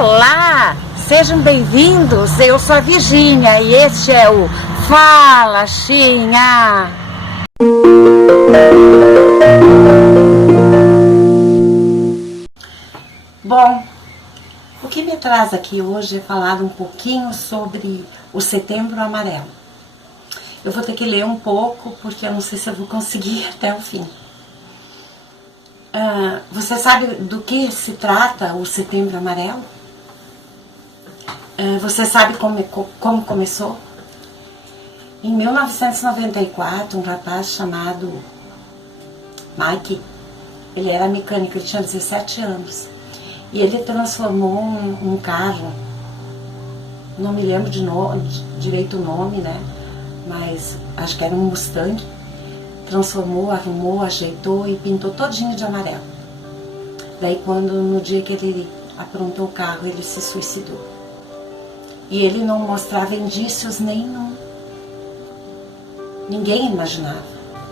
Olá, sejam bem-vindos, eu sou a Virgínia e este é o Fala Xinha! Bom, o que me traz aqui hoje é falar um pouquinho sobre o Setembro Amarelo. Eu vou ter que ler um pouco porque eu não sei se eu vou conseguir até o fim. Você sabe do que se trata o Setembro Amarelo? Você sabe como começou? Em 1994, um rapaz chamado Mike, ele era mecânico, ele tinha 17 anos. E ele transformou um carro, não me lembro direito o nome, né? Mas acho que era um Mustang. Transformou, arrumou, ajeitou e pintou todinho de amarelo. Daí no dia que ele aprontou o carro, ele se suicidou. E ele não mostrava indícios nenhum. Ninguém imaginava.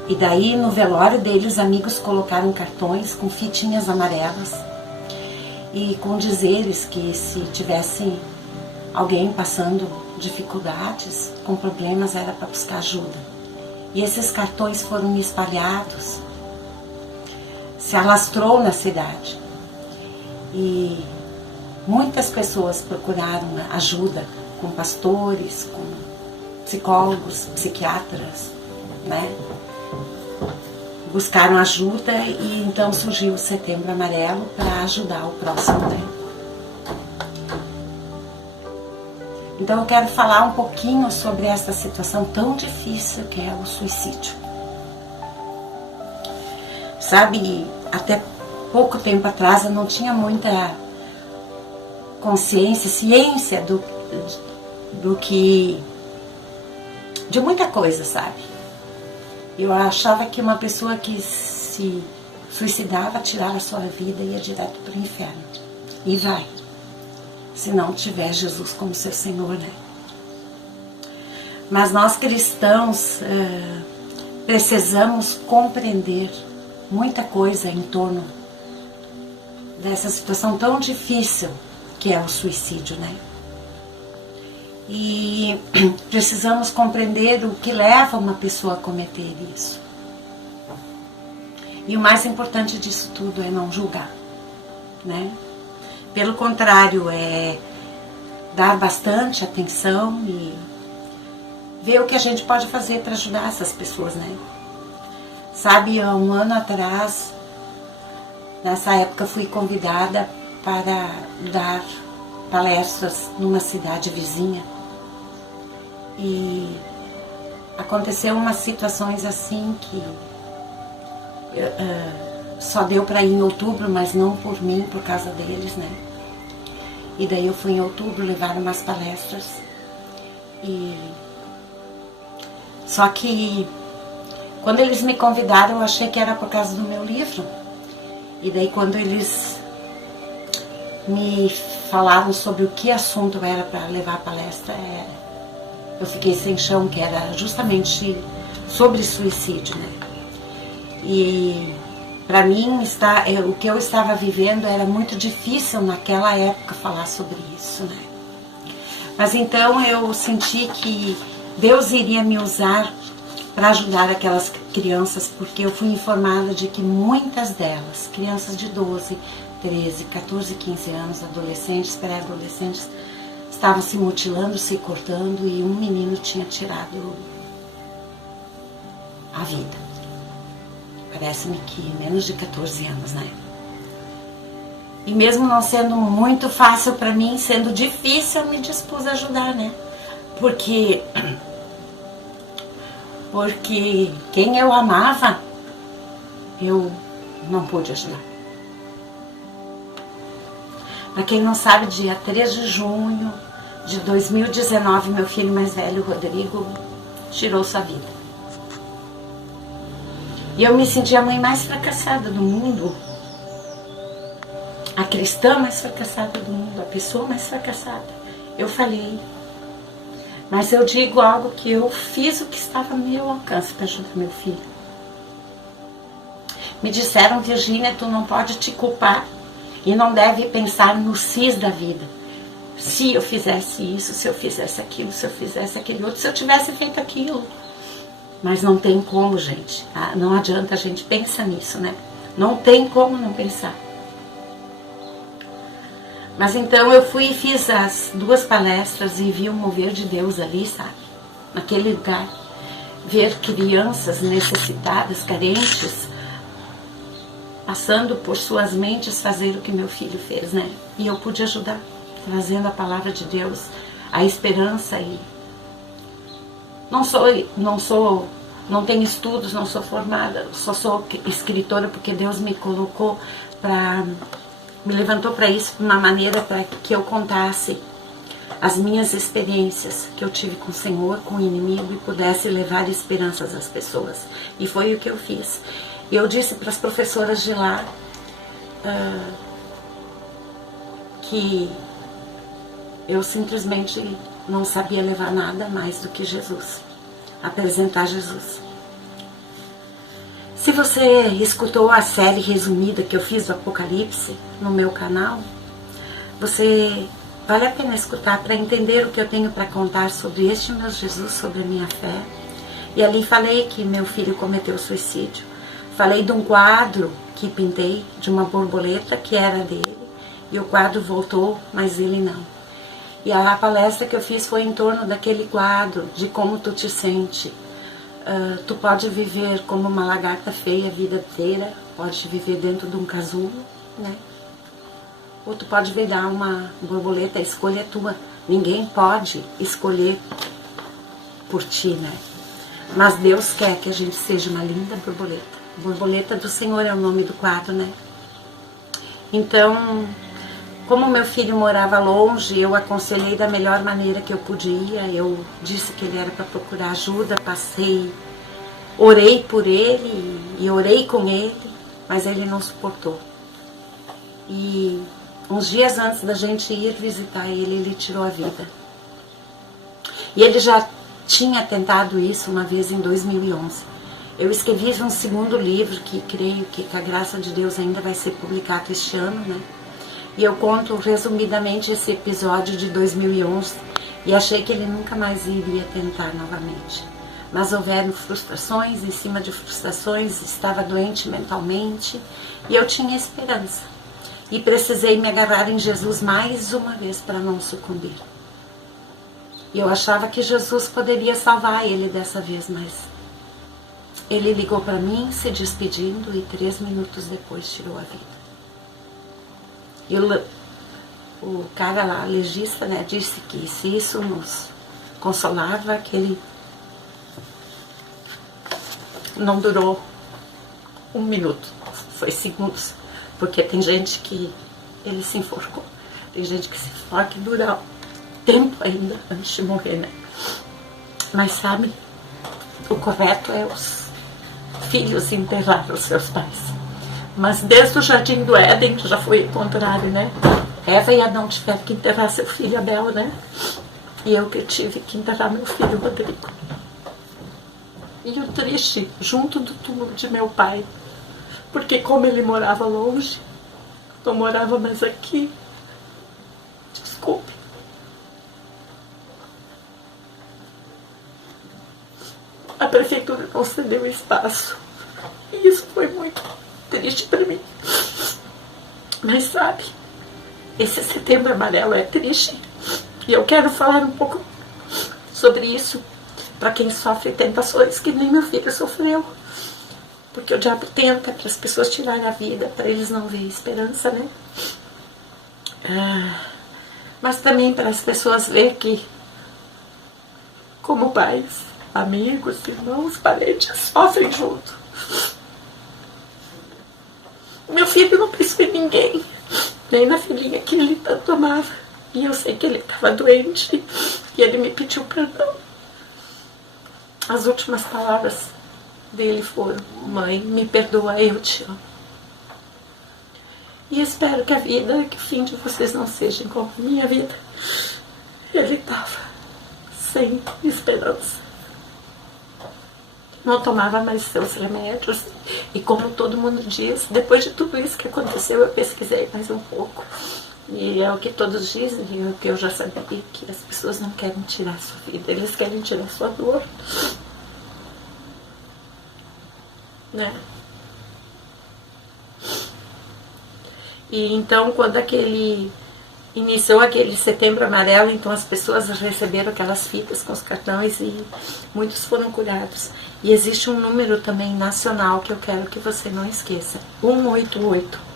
E daí no velório dele os amigos colocaram cartões com fitinhas amarelas e com dizeres que se tivesse alguém passando dificuldades, com problemas, era para buscar ajuda. E esses cartões foram espalhados, se alastrou na cidade. E muitas pessoas procuraram ajuda com pastores, com psicólogos, psiquiatras, né? Buscaram ajuda e então surgiu o Setembro Amarelo para ajudar o próximo, né? Então eu quero falar um pouquinho sobre essa situação tão difícil que é o suicídio. Sabe, até pouco tempo atrás eu não tinha muita consciência, ciência de muita coisa, sabe? Eu achava que uma pessoa que se suicidava, tirava a sua vida e ia direto para o inferno. E vai. Se não tiver Jesus como seu Senhor, né? Mas nós cristãos precisamos compreender muita coisa em torno dessa situação tão difícil que é o suicídio, né? E precisamos compreender o que leva uma pessoa a cometer isso. E o mais importante disso tudo é não julgar, né? Pelo contrário, é dar bastante atenção e ver o que a gente pode fazer para ajudar essas pessoas, né? Sabe, há um ano atrás, nessa época, fui convidada para dar palestras numa cidade vizinha. E aconteceu umas situações assim que só deu para ir em outubro, mas não por mim, por causa deles, né? E daí eu fui em outubro levar umas palestras. Só que quando eles me convidaram, eu achei que era por causa do meu livro. E daí quando eles me falaram sobre o que assunto era para levar a palestra, eu fiquei sem chão, que era justamente sobre suicídio, né? E para mim, o que eu estava vivendo era muito difícil naquela época falar sobre isso, né? Mas então eu senti que Deus iria me usar para ajudar aquelas crianças, porque eu fui informada de que muitas delas, crianças de 12, 13, 14, 15 anos, adolescentes, pré-adolescentes, estavam se mutilando, se cortando e um menino tinha tirado a vida. Parece-me que menos de 14 anos, né? E mesmo não sendo muito fácil para mim, sendo difícil, eu me dispus a ajudar, né? Porque quem eu amava, eu não pude ajudar. Para quem não sabe, dia 3 de junho de 2019, meu filho mais velho, Rodrigo, tirou sua vida. E eu me senti a mãe mais fracassada do mundo, a cristã mais fracassada do mundo, a pessoa mais fracassada. Eu falei, mas eu digo algo que eu fiz o que estava ao meu alcance para ajudar meu filho. Me disseram, Virgínia, tu não pode te culpar e não deve pensar no cis da vida. se eu fizesse isso, se eu fizesse aquilo, se eu fizesse aquele outro, se eu tivesse feito aquilo. Mas não tem como, gente. Não adianta a gente pensar nisso, né? Não tem como não pensar. Mas então eu fui e fiz as 2 palestras e vi o mover de Deus ali, sabe? Naquele lugar. Ver crianças necessitadas, carentes, passando por suas mentes fazer o que meu filho fez, né? E eu pude ajudar, trazendo a palavra de Deus, a esperança. E não tenho estudos, não sou formada, só sou escritora porque Deus me colocou me levantou para isso, de uma maneira para que eu contasse as minhas experiências que eu tive com o Senhor, com o inimigo, e pudesse levar esperanças às pessoas. E foi o que eu fiz. Eu disse para as professoras de lá que eu simplesmente não sabia levar nada mais do que Jesus, apresentar Jesus. Se você escutou a série resumida que eu fiz do Apocalipse no meu canal, vale a pena escutar para entender o que eu tenho para contar sobre este meu Jesus, sobre a minha fé. E ali falei que meu filho cometeu suicídio. Falei de um quadro que pintei, de uma borboleta que era dele, e o quadro voltou, mas ele não. E a palestra que eu fiz foi em torno daquele quadro, de como tu te sente. Tu pode viver como uma lagarta feia a vida inteira, pode viver dentro de um casulo, né? Ou tu pode virar uma borboleta, a escolha é tua. Ninguém pode escolher por ti, né? Mas Deus quer que a gente seja uma linda borboleta. Borboleta do Senhor é o nome do quadro, né? Então, como meu filho morava longe, eu aconselhei da melhor maneira que eu podia. Eu disse que ele era para procurar ajuda, orei por ele e orei com ele, mas ele não suportou. E uns dias antes da gente ir visitar ele tirou a vida. E ele já tinha tentado isso uma vez em 2011. Eu escrevi um segundo livro que creio que com a graça de Deus ainda vai ser publicado este ano, né? E eu conto resumidamente esse episódio de 2011 e achei que ele nunca mais iria tentar novamente. Mas houveram frustrações em cima de frustrações, estava doente mentalmente e eu tinha esperança. E precisei me agarrar em Jesus mais uma vez para não sucumbir. E eu achava que Jesus poderia salvar ele dessa vez, mas ele ligou para mim se despedindo e 3 minutos depois tirou a vida. O cara lá, legista, né, disse que se isso nos consolava, que ele não durou 1 minuto, foi segundos, porque tem gente que ele se enforcou, tem gente que se enforca e dura tempo ainda antes de morrer, né? Mas sabe, o correto é os filhos enterrar os seus pais. Mas desde o Jardim do Éden já foi o contrário, né? Eva e Adão tiveram que enterrar seu filho Abel, né? E eu que tive que enterrar meu filho Rodrigo. E o triste, junto do túmulo de meu pai, porque como ele morava longe, não morava mais aqui. Desculpe. A prefeitura não cedeu espaço. E isso foi muito triste para mim. Mas sabe, esse Setembro Amarelo é triste. E eu quero falar um pouco sobre isso para quem sofre tentações que nem meu filho sofreu. Porque o diabo tenta para as pessoas tirarem a vida, para eles não verem esperança, né? Mas também para as pessoas verem que, como pais, amigos, irmãos, parentes, sofrem junto. Meu filho não pensou em ninguém, nem na filhinha que ele tanto amava. E eu sei que ele estava doente e ele me pediu perdão. As últimas palavras dele foram: mãe, me perdoa, eu te amo. E espero que que o fim de vocês não seja como a minha vida. Ele estava sem esperança. Não tomava mais seus remédios. E como todo mundo diz, depois de tudo isso que aconteceu, eu pesquisei mais um pouco. E é o que todos dizem, e é o que eu já sabia, que as pessoas não querem tirar a sua vida, eles querem tirar a sua dor. Né? E então, quando iniciou aquele Setembro Amarelo, então as pessoas receberam aquelas fitas com os cartões e muitos foram curados. E existe um número também nacional que eu quero que você não esqueça: 188.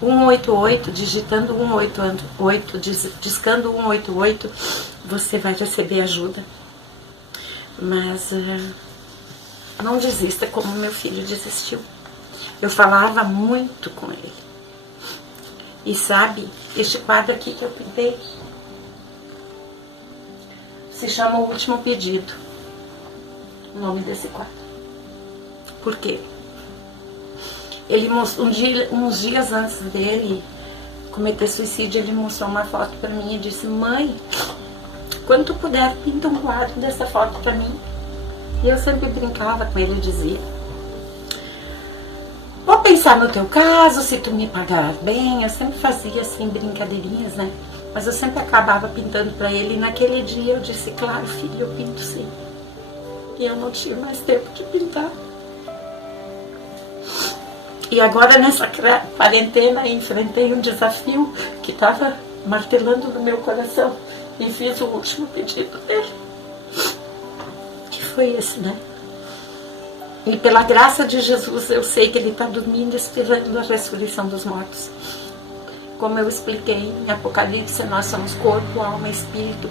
188, digitando 188, discando 188, você vai receber ajuda. Mas não desista como meu filho desistiu. Eu falava muito com ele. E sabe, este quadro aqui que eu pintei se chama O Último Pedido. O nome desse quadro. Por quê? Ele mostrou, uns dias antes dele cometer suicídio, ele mostrou uma foto pra mim e disse: mãe, quando tu puder, pinta um quadro dessa foto pra mim. E eu sempre brincava com ele e dizia: vou pensar no teu caso, se tu me pagar bem. Eu sempre fazia assim brincadeirinhas, né? Mas eu sempre acabava pintando pra ele. E naquele dia eu disse: claro, filho, eu pinto sim. E eu não tinha mais tempo de pintar. E agora nessa quarentena enfrentei um desafio que estava martelando no meu coração e fiz o último pedido dele, que foi esse, né? E pela graça de Jesus eu sei que ele está dormindo esperando a ressurreição dos mortos. Como eu expliquei em Apocalipse, nós somos corpo, alma e espírito.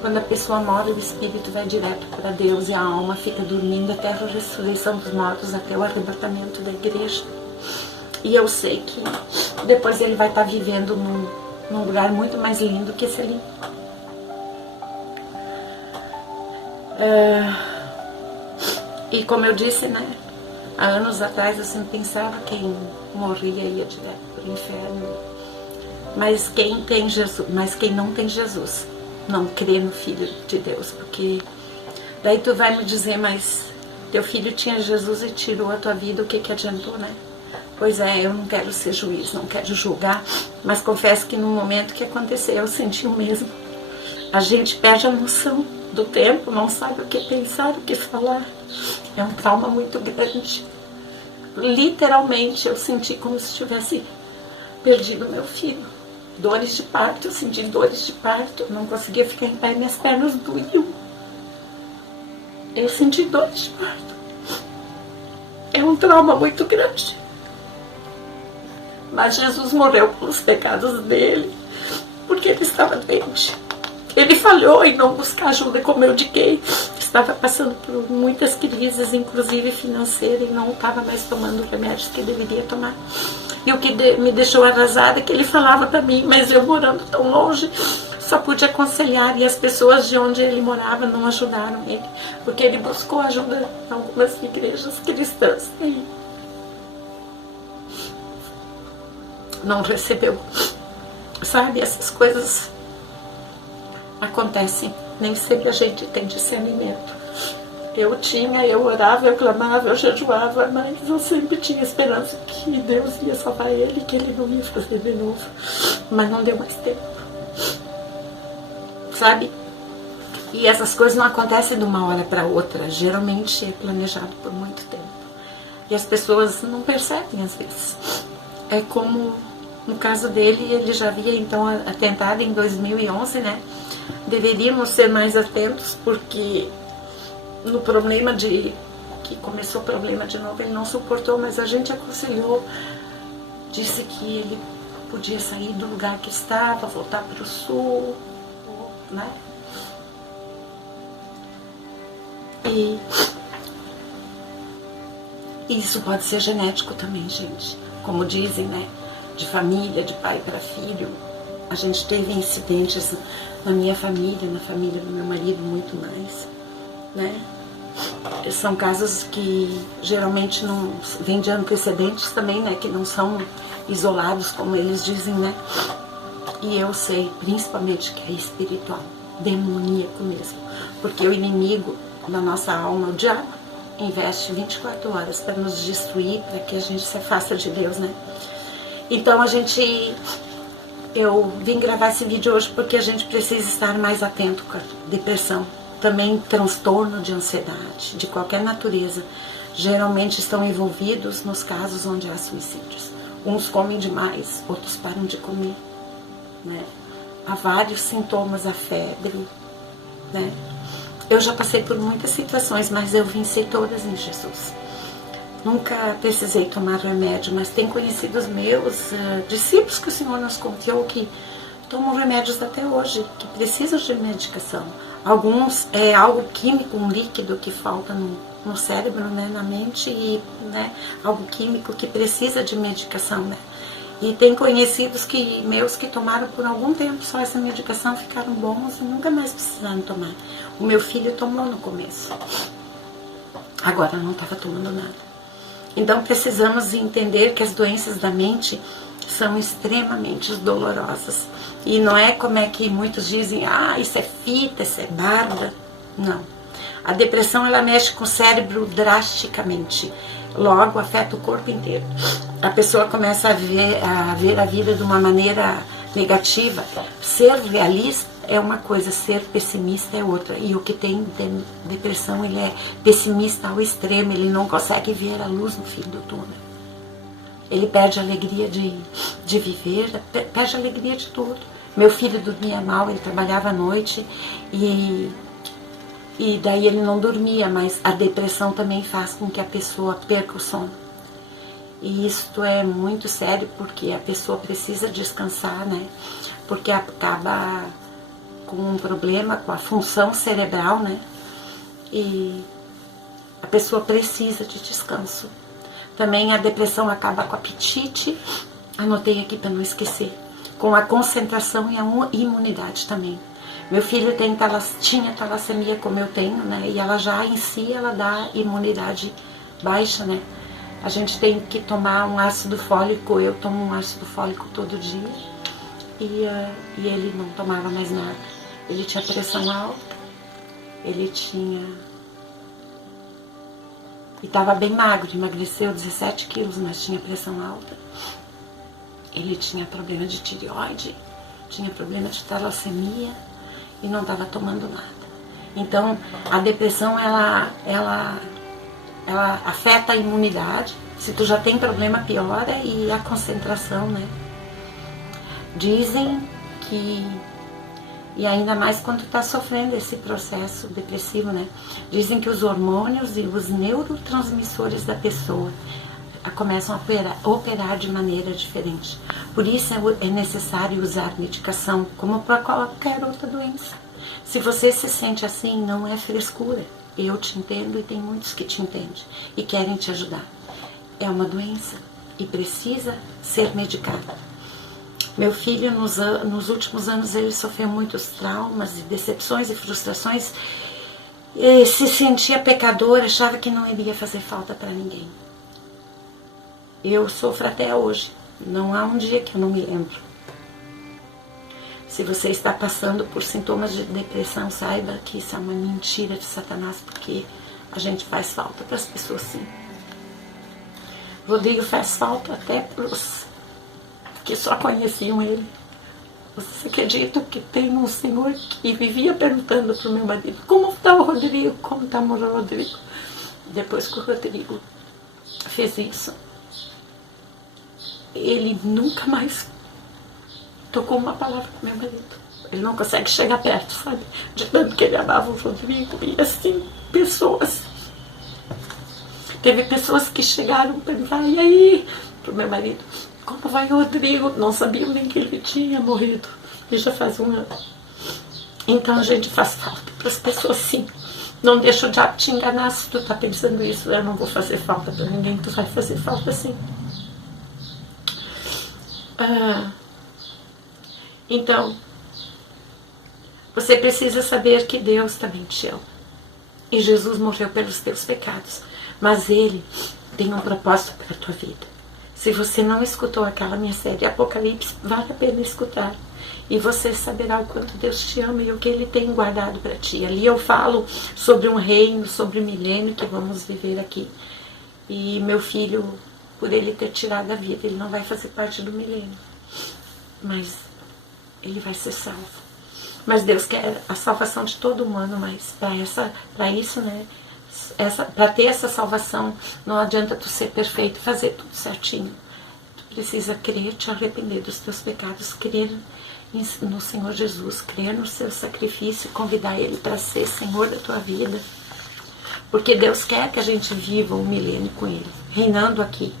Quando a pessoa morre, o espírito vai direto para Deus e a alma fica dormindo até a ressurreição dos mortos, até o arrebatamento da igreja. E eu sei que depois ele vai estar vivendo num lugar muito mais lindo que esse ali. E como eu disse, né, há anos atrás eu sempre pensava que quem morria ia direto para o inferno. Mas quem não tem Jesus não crê no Filho de Deus, porque daí tu vai me dizer: mas teu filho tinha Jesus e tirou a tua vida, o que adiantou, né? Pois é, eu não quero ser juiz, não quero julgar, mas confesso que no momento que aconteceu eu senti o mesmo. A gente perde a noção do tempo, não sabe o que pensar, o que falar. É um trauma muito grande. Literalmente eu senti como se tivesse perdido meu filho. Dores de parto, eu senti dores de parto, eu não conseguia ficar em pé, minhas pernas doíam. Eu senti dores de parto. É um trauma muito grande. Mas Jesus morreu pelos pecados dele, porque ele estava doente. Ele falhou em não buscar ajuda, como eu indiquei. Estava passando por muitas crises, inclusive financeira, e não estava mais tomando os remédios que deveria tomar. E o que me deixou arrasada é que ele falava para mim, mas eu morando tão longe, só pude aconselhar, e as pessoas de onde ele morava não ajudaram ele, porque ele buscou ajuda em algumas igrejas cristãs e não recebeu. Sabe, essas coisas acontecem, nem sempre a gente tem discernimento. Eu orava, eu clamava, eu jejuava, mas eu sempre tinha esperança que Deus ia salvar ele, que ele não ia fazer de novo, mas não deu mais tempo, sabe? E essas coisas não acontecem de uma hora para outra, geralmente é planejado por muito tempo, e as pessoas não percebem às vezes. É como no caso dele, ele já havia então atentado em 2011, né? Deveríamos ser mais atentos, porque no problema que começou o problema de novo, ele não suportou, mas a gente aconselhou, disse que ele podia sair do lugar que estava, voltar para o sul, né? E isso pode ser genético também, gente. Como dizem, né? De família, de pai para filho. A gente teve incidentes na minha família, na família do meu marido, muito mais, né? São casos que geralmente não vêm de antecedentes também, né? Que não são isolados, como eles dizem, né? E eu sei, principalmente, que é espiritual, demoníaco mesmo. Porque o inimigo da nossa alma, o diabo, investe 24 horas para nos destruir, para que a gente se afasta de Deus, né? Então a gente eu vim gravar esse vídeo hoje porque a gente precisa estar mais atento com a depressão. Também transtorno de ansiedade, de qualquer natureza, geralmente estão envolvidos nos casos onde há suicídios. Uns comem demais, outros param de comer, né? Há vários sintomas, a febre, né? Eu já passei por muitas situações, mas eu venci todas em Jesus. Nunca precisei tomar remédio, mas tem conhecidos meus, discípulos que o Senhor nos confiou, que tomam remédios até hoje, que precisam de medicação. Alguns é algo químico, um líquido que falta no cérebro, né, na mente, e né, algo químico que precisa de medicação, né? E tem conhecidos meus que tomaram por algum tempo só essa medicação, ficaram bons e nunca mais precisaram tomar. O meu filho tomou no começo, agora não estava tomando nada. Então precisamos entender que as doenças da mente são extremamente dolorosas. E não é como é que muitos dizem, isso é fita, isso é barba. Não. A depressão, ela mexe com o cérebro drasticamente. Logo, afeta o corpo inteiro. A pessoa começa a ver a vida de uma maneira negativa. Ser realista é uma coisa, ser pessimista é outra. E o que tem depressão, ele é pessimista ao extremo, ele não consegue ver a luz no fim do túnel. Ele perde a alegria de viver, perde a alegria de tudo. Meu filho dormia mal, ele trabalhava à noite e daí ele não dormia, mas a depressão também faz com que a pessoa perca o sono. E isto é muito sério, porque a pessoa precisa descansar, né? Porque acaba com um problema com a função cerebral, né? E a pessoa precisa de descanso. Também a depressão acaba com o apetite, anotei aqui para não esquecer, com a concentração e a imunidade também. Meu filho tinha talassemia como eu tenho, né? E ela já em si, ela dá imunidade baixa, né? A gente tem que tomar um ácido fólico, eu tomo um ácido fólico todo dia e ele não tomava mais nada. Ele tinha pressão alta, ele tinha... E estava bem magro, emagreceu 17 quilos, mas tinha pressão alta. Ele tinha problema de tireoide, tinha problema de talassemia e não estava tomando nada. Então, a depressão, ela afeta a imunidade. Se tu já tem problema, piora, e a concentração, né? Dizem que... E ainda mais quando está sofrendo esse processo depressivo, né? Dizem que os hormônios e os neurotransmissores da pessoa começam a operar de maneira diferente. Por isso é necessário usar medicação, como para qualquer outra doença. Se você se sente assim, não é frescura. Eu te entendo e tem muitos que te entendem e querem te ajudar. É uma doença e precisa ser medicada. Meu filho, nos últimos anos, ele sofreu muitos traumas e decepções e frustrações. Ele se sentia pecador, achava que não iria fazer falta para ninguém. Eu sofro até hoje. Não há um dia que eu não me lembro. Se você está passando por sintomas de depressão, saiba que isso é uma mentira de Satanás, porque a gente faz falta para as pessoas, sim. Rodrigo faz falta até para os que só conheciam ele. Você acredita que tem um senhor que vivia perguntando para o meu marido: como está o Rodrigo? Como está o Rodrigo? Depois que o Rodrigo fez isso, ele nunca mais tocou uma palavra com meu marido. Ele não consegue chegar perto, sabe? De tanto que ele amava o Rodrigo. E assim, pessoas. Teve pessoas que chegaram para perguntar: e aí? Para o meu marido: como vai o Rodrigo? Não sabiam nem que ele tinha morrido. E já faz 1 ano. Então a gente faz falta para as pessoas, sim. Não deixa o diabo te enganar. Se tu tá pensando isso: eu não vou fazer falta para ninguém. Tu vai fazer falta, sim. Então, você precisa saber que Deus também te ama. E Jesus morreu pelos teus pecados. Mas Ele tem um propósito para a tua vida. Se você não escutou aquela minha série Apocalipse, vale a pena escutar. E você saberá o quanto Deus te ama e o que Ele tem guardado para ti. Ali eu falo sobre um reino, sobre o milênio que vamos viver aqui. E meu filho, por ele ter tirado a vida, ele não vai fazer parte do milênio. Mas ele vai ser salvo. Mas Deus quer a salvação de todo humano, mas para isso, né? Para ter essa salvação, não adianta tu ser perfeito, fazer tudo certinho. Tu precisa crer, te arrepender dos teus pecados, crer no Senhor Jesus, crer no seu sacrifício, convidar Ele para ser Senhor da tua vida. Porque Deus quer que a gente viva um milênio com Ele, reinando aqui.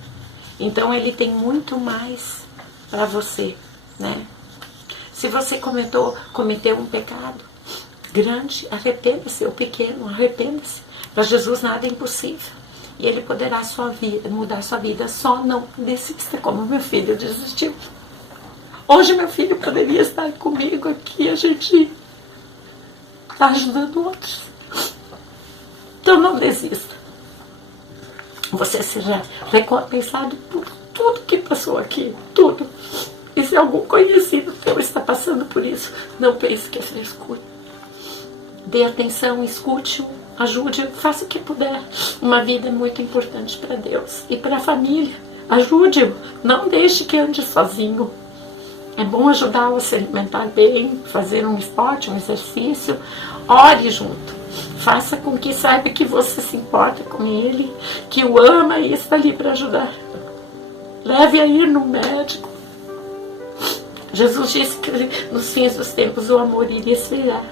Então Ele tem muito mais para você, né? Se você cometeu um pecado grande, arrependa-se, ou pequeno, arrependa-se. Para Jesus nada é impossível. E Ele poderá mudar a sua vida, só não desista, como meu filho desistiu. Hoje meu filho poderia estar comigo aqui, a gente está ajudando outros. Então não desista. Você seja recompensado por tudo que passou aqui, tudo. E se algum conhecido teu está passando por isso, não pense que é frescura. Dê atenção, escute-o, ajude-o, faça o que puder. Uma vida é muito importante para Deus e para a família. Ajude-o, não deixe que ande sozinho. É bom ajudá-lo a se alimentar bem, fazer um esporte, um exercício. Ore junto. Faça com que saiba que você se importa com ele, que o ama e está ali para ajudar. Leve a ir no médico. Jesus disse que nos fins dos tempos o amor iria esfriar.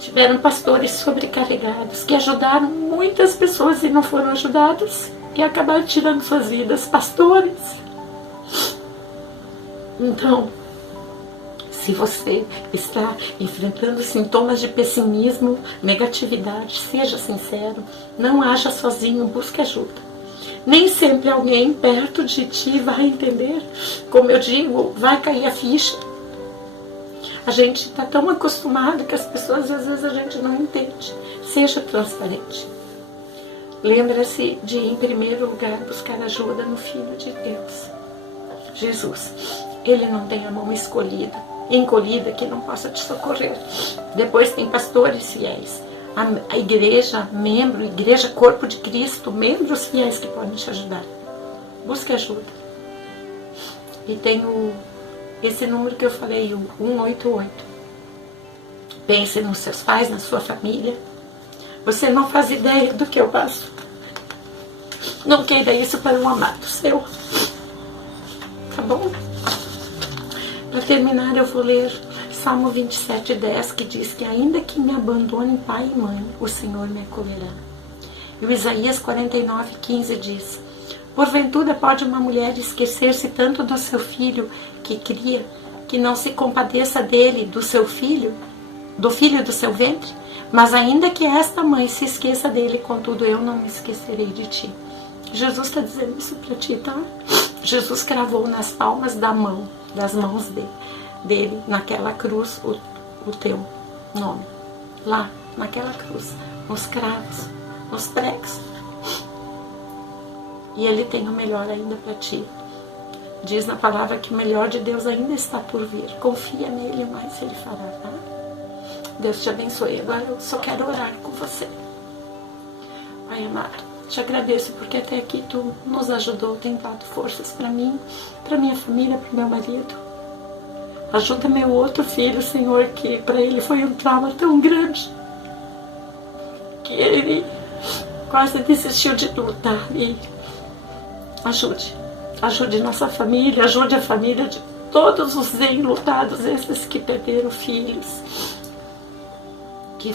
Tiveram pastores sobrecarregados que ajudaram muitas pessoas e não foram ajudados e acabaram tirando suas vidas. Pastores. Então, se você está enfrentando sintomas de pessimismo, negatividade, seja sincero, não haja sozinho, busque ajuda. Nem sempre alguém perto de ti vai entender. Como eu digo, vai cair a ficha. A gente está tão acostumado que as pessoas, às vezes, a gente não entende. Seja transparente. Lembra-se de, em primeiro lugar, buscar ajuda no Filho de Deus, Jesus. Ele não tem a mão encolhida, que não possa te socorrer. Depois tem pastores fiéis. A igreja, igreja, corpo de Cristo, membros fiéis que podem te ajudar. Busque ajuda. E tem esse número que eu falei, o 188. Pense nos seus pais, na sua família. Você não faz ideia do que eu passo. Não queira isso para um amado seu. Tá bom? Para terminar, eu vou ler Salmo 27:10, que diz que ainda que me abandone pai e mãe, o Senhor me acolherá. E o Isaías 49:15 diz: porventura pode uma mulher esquecer-se tanto do seu filho que cria, que não se compadeça dele, do filho do seu ventre? Mas ainda que esta mãe se esqueça dele, contudo eu não me esquecerei de ti. Jesus está dizendo isso para ti, tá? Jesus cravou nas palmas das mãos dele, naquela cruz, o teu nome. Lá, naquela cruz, nos cravos, nos pregos. E Ele tem o melhor ainda para ti. Diz na palavra que o melhor de Deus ainda está por vir. Confia nele, mais Ele fará, tá? Deus te abençoe. Agora eu só quero orar com você. Pai amado, te agradeço porque até aqui Tu nos ajudou, tem dado forças para mim, para minha família, para o meu marido. Ajuda meu outro filho, Senhor, que para ele foi um trauma tão grande que ele quase desistiu de lutar. E ajude nossa família, ajude a família de todos os enlutados, esses que perderam filhos, que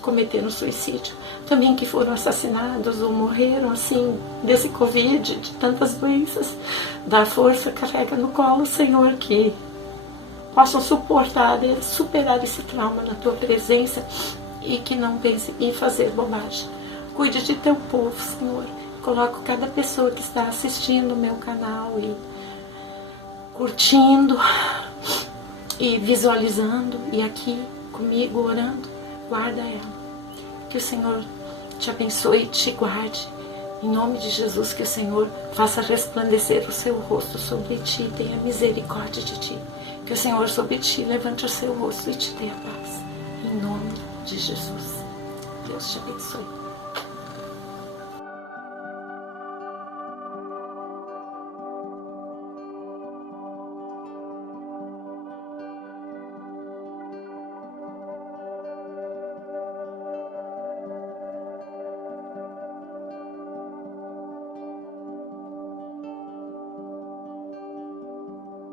cometeram suicídio, também que foram assassinados ou morreram assim desse Covid, de tantas doenças. Dá força, carrega no colo, Senhor, que possam superar esse trauma na Tua presença e que não pense em fazer bobagem. Cuide de Teu povo, Senhor. Coloco cada pessoa que está assistindo o meu canal e curtindo e visualizando e aqui comigo orando. Guarda ela. Que o Senhor te abençoe e te guarde. Em nome de Jesus, que o Senhor faça resplandecer o seu rosto sobre ti, tenha misericórdia de ti. Que o Senhor sobre ti levante o seu rosto e te dê a paz. Em nome de Jesus. Deus te abençoe.